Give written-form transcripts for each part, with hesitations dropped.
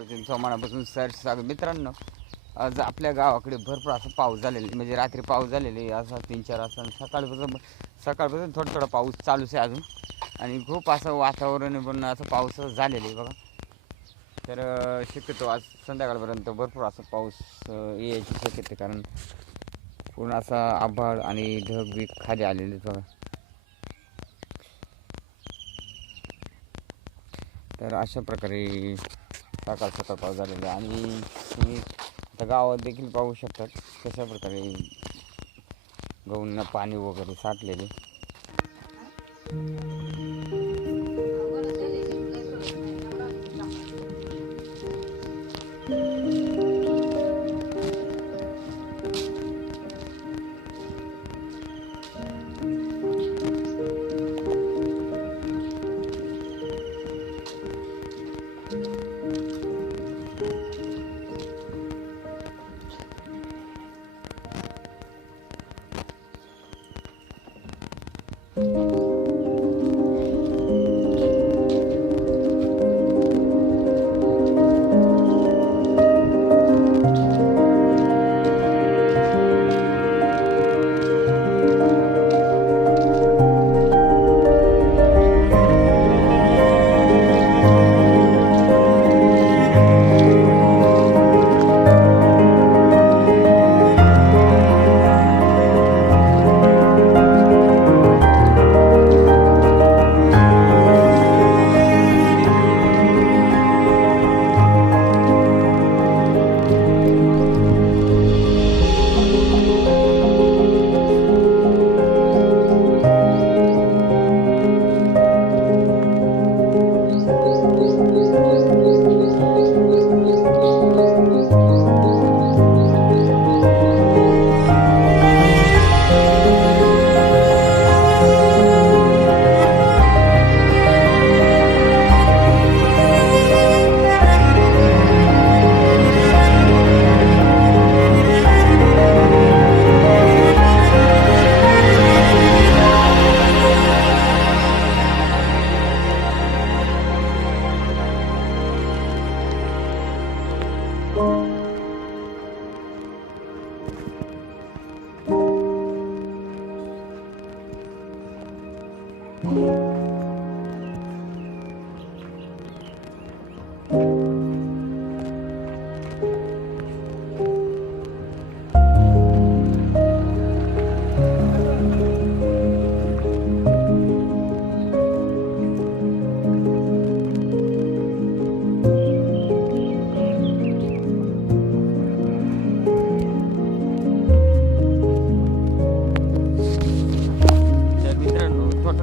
सोमानापासून स्वागत मित्रांनो. आज आपल्या गावाकडे भरपूर असं पाऊस झालेला आहे, म्हणजे रात्री पाऊस झालेली आहे, असा 3-4 वाजता. सकाळपासून थोडा पाऊस चालूच आहे अजून, आणि खूप असं वातावरण पण असं पाऊस झालेलं आहे बघा. तर शक्यतो आज संध्याकाळपर्यंत भरपूर असं पाऊस यायची शक्यता, कारण पूर्ण असा आभाळ आणि ढग बी खाली आलेले बघा. तर अशा प्रकारे सकाळ पाऊस झालेला आहे, आणि तुम्ही आता गावात देखील पाहू शकतात कशा प्रकारे गहूंना पाणी वगैरे साठलेले.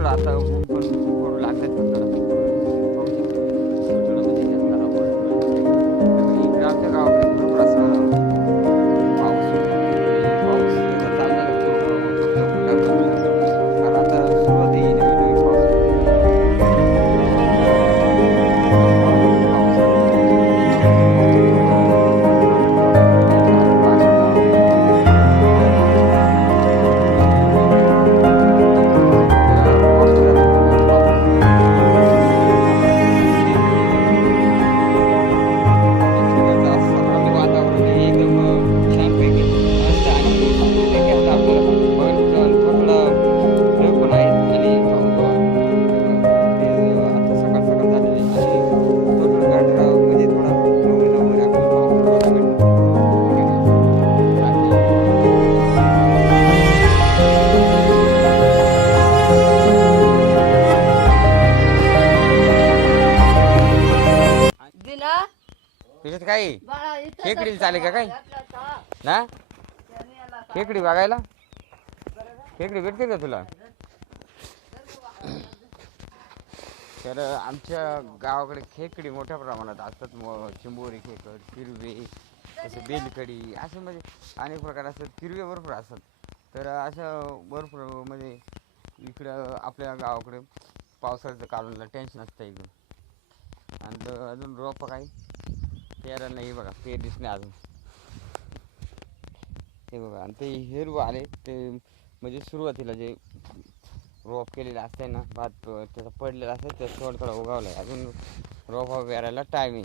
आता पडू लागतात आमच्या गावाकडे भरपूर असा पाऊस चालला, कारण आता सुरुवात आहे नवीन पाऊस. तुझ्यात काय खेकडी चालेल का काय ना? खेकडी बघायला खेकडी भेटते का तुला? तर आमच्या गावाकडे खेकडी मोठ्या प्रमाणात असतात. चिंबोरी खेकड, किरवे, तसे बेलकडी, असे म्हणजे अनेक प्रकार असतात. किरवे भरपूर असतात. तर अशा भरपूर म्हणजे इकडं आपल्या गावाकडे पावसाळ्याचं कालवणाला टेन्शन असतं इकडं. आणि अजून रोप काय पेरायला नाही बघा, पेर दिसणे अजून ते बघा. आणि ते हिरवं आले ते म्हणजे सुरुवातीला जे रोप केलेलं असते ना, भात त्याचा पडलेला असते, ते थोडं उगावलं आहे. अजून रोपा पेरायला टाईम आहे.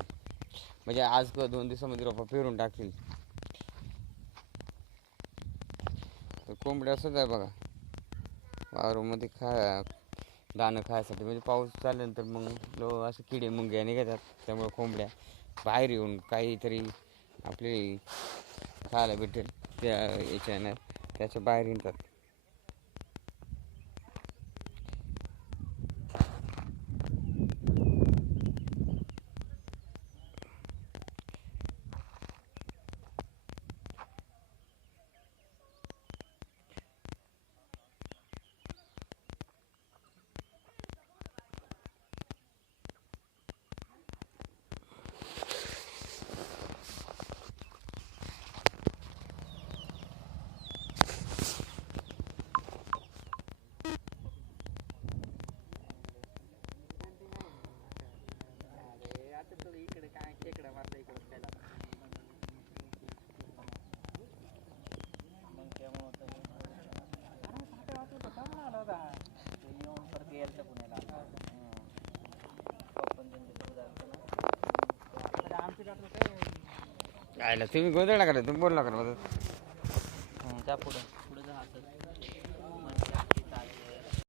म्हणजे आज 2 दिवसामध्ये रोपं पेरून टाकतील. तर कोंबड्या असंच आहे बघा, वावरामध्ये दाणं खायसाठी. म्हणजे पाऊस चालल्यानंतर मग असं किडे मुंग्या निघतात, त्यामुळे कोंबड्या बाहेर येऊन काहीतरी आपले खायला भेटेल त्या याच्यानं त्याच्या बाहेर येतात. इकडे काय खेकडा मारता इकडे खायला मग त्यामुळे आला होता येऊन परत यायचं पुण्याला पप्पन आमचे डॉक्टर आयला तुम्ही गोंधळ नका रे, तुम्ही बोल नका माझं. त्या पुढे पुढे जा